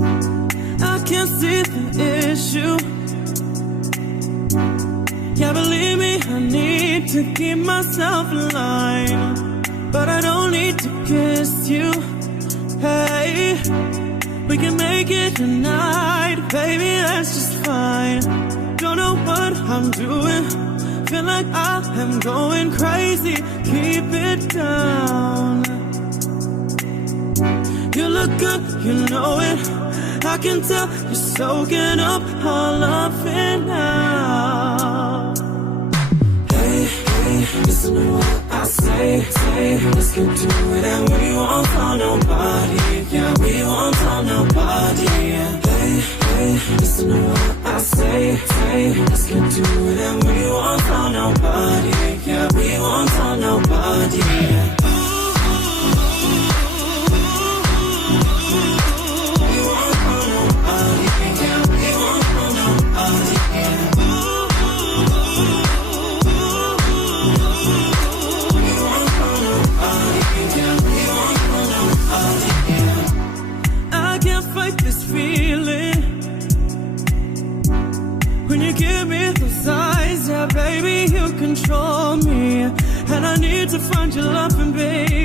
I can't see the issue. Yeah, believe me, I need to keep myself in line, but I don't need to kiss you. Hey, we can make it tonight, baby, that's just fine. Don't know what I'm doing, feel like I am going crazy. Keep it down. You look good, you know it. I can tell you're soaking up all of it now. Hey, hey, listen to what I say. Let's get to it and we won't tell nobody. Yeah, we won't tell nobody. Hey, hey, listen to what I say. Let's get to it and we won't tell nobody. Yeah, we won't tell nobody. Control me, and I need to find your love, and baby,